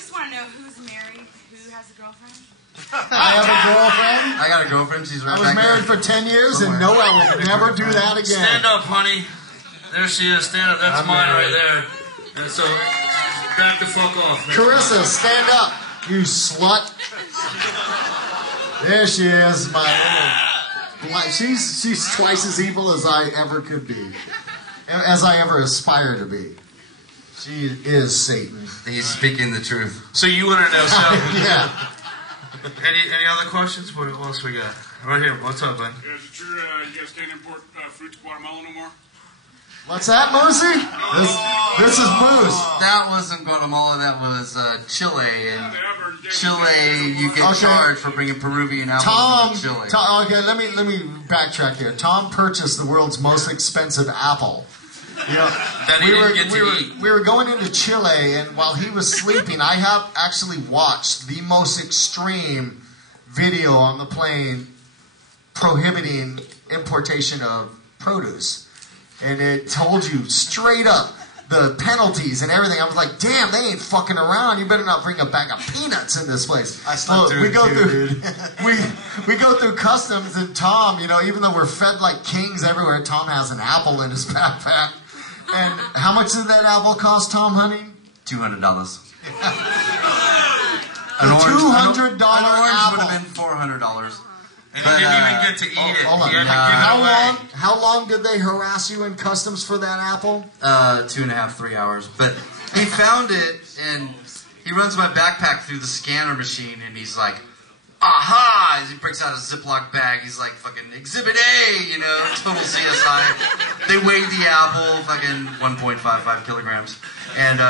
just want to know who's married, who has a girlfriend. I have a girlfriend. I got a girlfriend. She's right I was married for 10 years, and no, I will never do that again. Stand up, honey. There she is. Stand up. That's mine right there. And so, back the fuck off. Carissa, stand up, you slut. There she is, my little. She's twice as evil as I ever could be, as I ever aspire to be. She is Satan. He's speaking the truth. So you want to know something? Yeah. Any other questions? What else we got? Right here. What's up, bud? Is it true you guys can't import fruit to Guatemala no more? What's that, Moosey? This is Moose. That wasn't Guatemala. That was Chile. And Chile, you get charged for bringing Peruvian apples to Chile. Okay, let me backtrack here. Tom purchased the world's most expensive apple. You know, that he didn't get to eat. We were going into Chile, and while he was sleeping, I have actually watched the most extreme video on the plane prohibiting importation of produce. And it told you straight up the penalties and everything. I was like, damn, they ain't fucking around. You better not bring a bag of peanuts in this place. I slept through we go through customs, and Tom, you know, even though we're fed like kings everywhere, Tom has an apple in his backpack. And how much did that apple cost, Tom, honey? $200. $200 apple would have been $400. And he didn't even get to eat it. Hold on. How long did they harass you in customs for that apple? 2.5, 3 hours. But he found it, and he runs my backpack through the scanner machine, and he's like, aha! He breaks out a Ziploc bag. He's like, fucking Exhibit A, you know, total CSI. They weighed the apple, fucking 1.55 kilograms. And,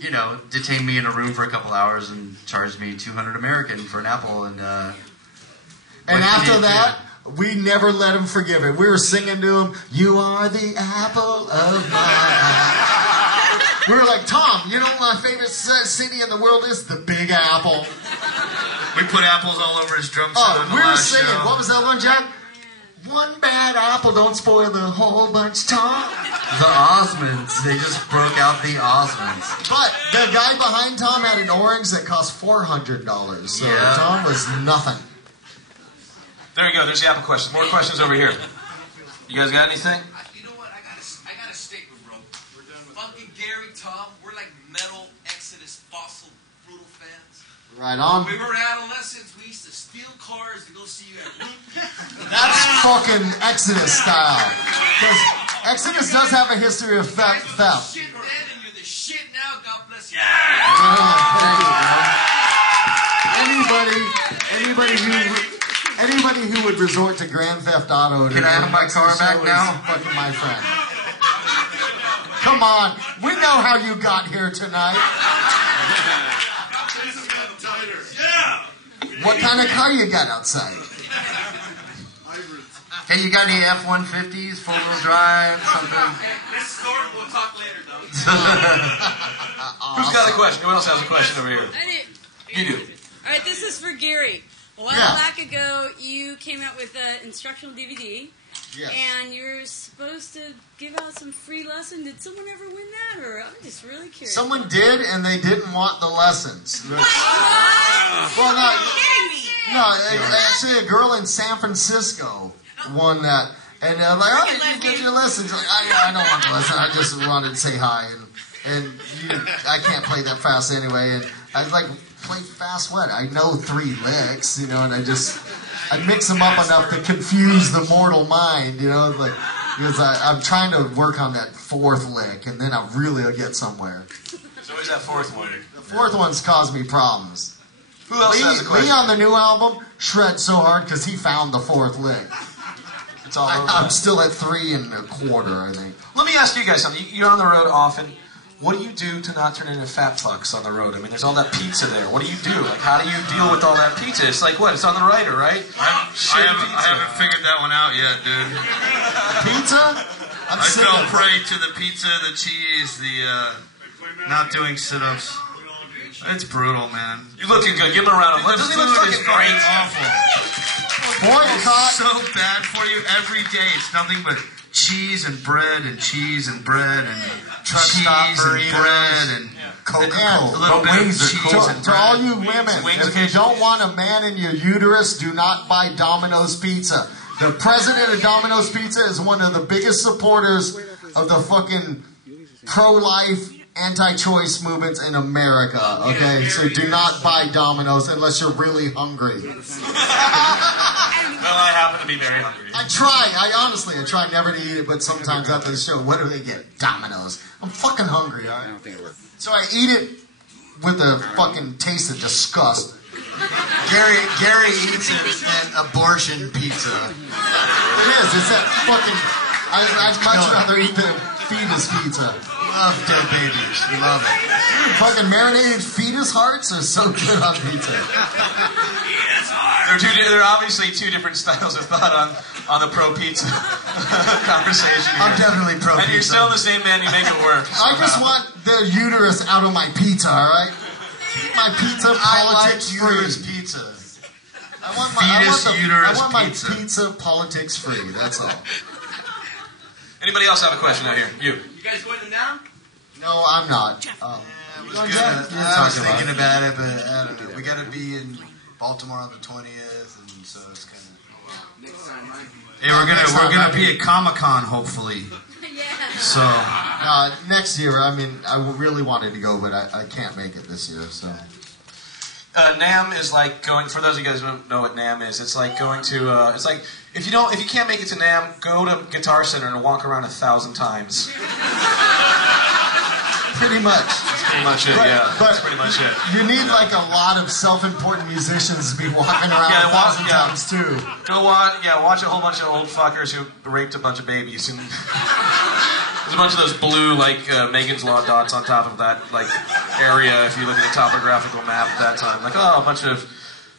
you know, detained me in a room for a couple hours and charged me $200 American for an apple. And after that, we never let him forgive it. We were singing to him, "You are the apple of my eye." We were like, Tom, you know what my favorite city in the world is? The Big Apple. We put apples all over his drum set on the we were last singing. show. What was that one, Jack? One bad apple don't spoil the whole bunch, Tom. The Osmonds. They just broke out the Osmonds. But the guy behind Tom had an orange that cost $400. So yeah. Tom was nothing. There you go. There's the apple questions. More questions over here. You guys got anything? You know what? I got a statement, bro. Fucking Gary, Tom, we're like metal, Exodus, Fossil, Brutal fans. Right on. We were adolescents. We used to steal cars to go see you at Root. That's fucking Exodus style. Because Exodus does have a history of theft. You're the shit then, and you're the shit now. God bless you. Anybody who would resort to Grand Theft Auto to Can I have my car back now? Fucking my friend. Come on, we know how you got here tonight. What kind of car you got outside? Hey, you got any F-150s, four-wheel drive, something? This story we'll talk later, though. Who's got a question? Who else has a question over here? I do. You do. All right, this is for Gary. A while back ago, you came out with an instructional DVD. Yes. And you're supposed to give out some free lesson. Did someone ever win that? Or I'm just really curious. Someone did, and they didn't want the lessons. Well, no, actually a girl in San Francisco won that. And I'm like, oh, did you get your lessons? Like, I don't want the lesson. I just wanted to say hi. And I can't play that fast anyway. And I was like, play fast what? I know 3 licks, you know, and I mix them up enough to confuse the mortal mind, you know, like, because I'm trying to work on that 4th lick, and then I really will get somewhere. So where's that 4th one? The 4th one's caused me problems. Who else has a question? Lee on the new album shreds so hard because he found the 4th lick. It's all over. I'm still at 3 1/4, I think. Let me ask you guys something. You're on the road often. What do you do to not turn into fat fucks on the road? I mean, there's all that pizza there. What do you do? Like, how do you deal with all that pizza? It's like what? It's on the writer, right? I haven't figured that one out yet, dude. Pizza? I fell prey to the pizza, the cheese, the not doing sit-ups. It's brutal, man. You're looking good. Give him a round of applause. The food is fucking awful. Boycott. It's so bad for you every day. It's nothing but cheese and bread and cheese and bread and cheese and bread and Coca-Cola. But wings are cool. To all you women, if you don't want a man in your uterus, do not buy Domino's Pizza. The president of Domino's Pizza is one of the biggest supporters of the fucking pro-life, anti-choice movements in America, okay? So do not buy Domino's unless you're really hungry. Well, I happen to be very hungry. I honestly try never to eat it, but sometimes after the show, what do they get? Domino's. I'm fucking hungry, all right? I don't think it works. So I eat it with a fucking taste of disgust. Gary eats an abortion pizza. It is. It's that fucking... I'd much rather eat the fetus pizza. Love dead babies. Love it. Dude, fucking marinated fetus hearts are so good on pizza. There are obviously two different styles of thought on the pro pizza conversation here. I'm definitely pro pizza. And you're still the same man. You make it work. I just want the uterus out of my pizza, all right? Keep my pizza politics free. Pizza. I want my pizza politics free. That's all. Anybody else have a question out here? You guys going to now? No, I'm not. I was thinking about it, but I don't know. We got to be in Baltimore on the 20th, and so it's kind of. Yeah, we're gonna be at Comic-Con hopefully. Yeah. So next year, I mean, I really wanted to go, but I can't make it this year. So NAMM is like going. For those of you guys who don't know what NAMM is, it's like going to. It's like if you can't make it to NAMM, go to Guitar Center and walk around 1,000 times. Pretty much. That's pretty much it. That's pretty much it. You need like a lot of self-important musicians to be walking around 1,000 times too. Go watch a whole bunch of old fuckers who raped a bunch of babies. And there's a bunch of those blue like Megan's Law dots on top of that like area. If you look at the topographical map at that time, like a bunch of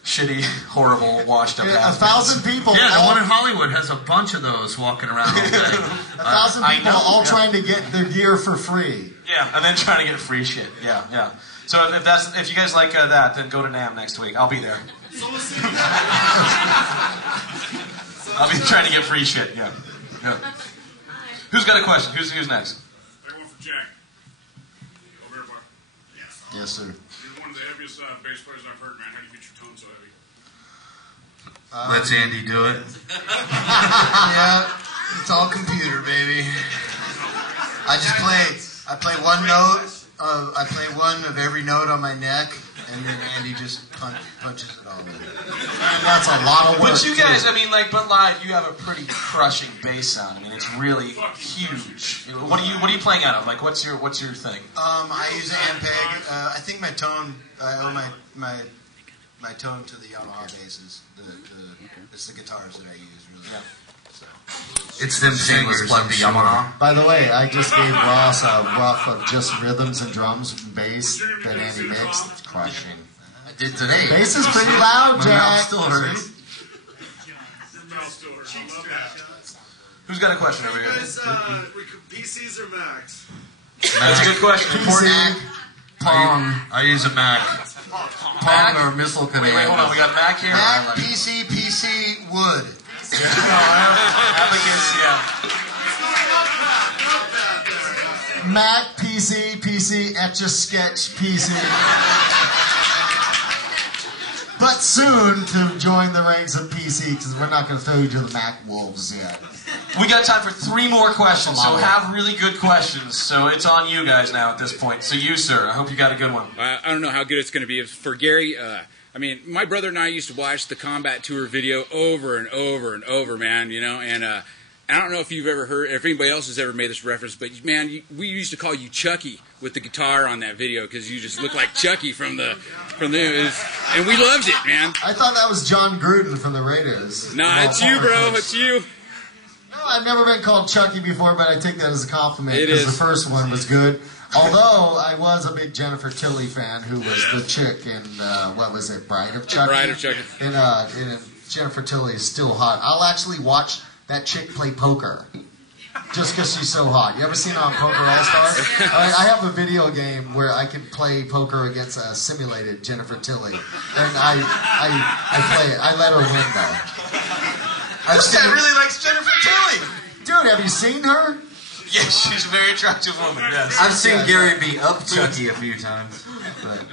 shitty, horrible, washed up. 1,000 people. Yeah, the one in Hollywood has a bunch of those walking around all day. 1,000 people all trying to get their gear for free. Yeah, and then trying to get free shit. Yeah. So if you guys like that, then go to NAMM next week. I'll be there. I'll be trying to get free shit. Yeah. Who's got a question? Who's next? I got one for Jack. Over here, Buck. Yes, sir. You're one of the heaviest bass players I've heard, man. How do you get your tone so heavy? Let's Andy do it. Yeah, it's all computer, baby. I play one note. I play one of every note on my neck, and then Andy just punches it all in. And that's a lot of work. But you guys, but live, you have a pretty crushing bass sound. I mean, it's really huge. What are you playing out of? Like, what's your thing? I use an Ampeg. I think my tone. I owe my tone to the Yamaha basses. It's the guitars that I use, really. Yeah. So. It's them fingers like the Yamaha. By the way, I just gave Ross a rough of just rhythms and drums and bass that Andy mixed. It's crushing. I did today. Bass is pretty loud, My Jack. mouth still hurts. Who's got a question over here? PCs or Macs? That's a good question. PC. Pong. I use a Mac. Pong or missile command. Wait, hold on. We got Mac here. Mac, PC, wood. Advocates, yeah. Mac, PC, Etch-a-Sketch, PC. But soon to join the ranks of PC, because we're not going to throw you to the Mac Wolves yet. We got time for 3 more questions, so have really good questions. So it's on you guys now at this point. So you, sir, I hope you got a good one. I don't know how good it's going to be. For Gary, my brother and I used to watch the Combat Tour video over and over and over, man, and I don't know if you've ever heard, if anybody else has ever made this reference, but, man, we used to call you Chucky with the guitar on that video because you just look like Chucky from the and we loved it, man. I thought that was John Gruden from the Raiders. Nah, it's you, bro. It's you. No, I've never been called Chucky before, but I take that as a compliment It because is. the first one was good. Although I was a big Jennifer Tilly fan, who was the chick in what was it, Bride of Chucky? Bride of Chucky. And Jennifer Tilly is still hot. I'll actually watch that chick play poker just because she's so hot. You ever seen her on Poker All Stars? I have a video game where I can play poker against a simulated Jennifer Tilly, and I play it. I let her win though. This guy really likes Jennifer Tilly. Dude, have you seen her? Yes, she's a very attractive woman. Yes. I've seen Gary be up Chucky a few times. But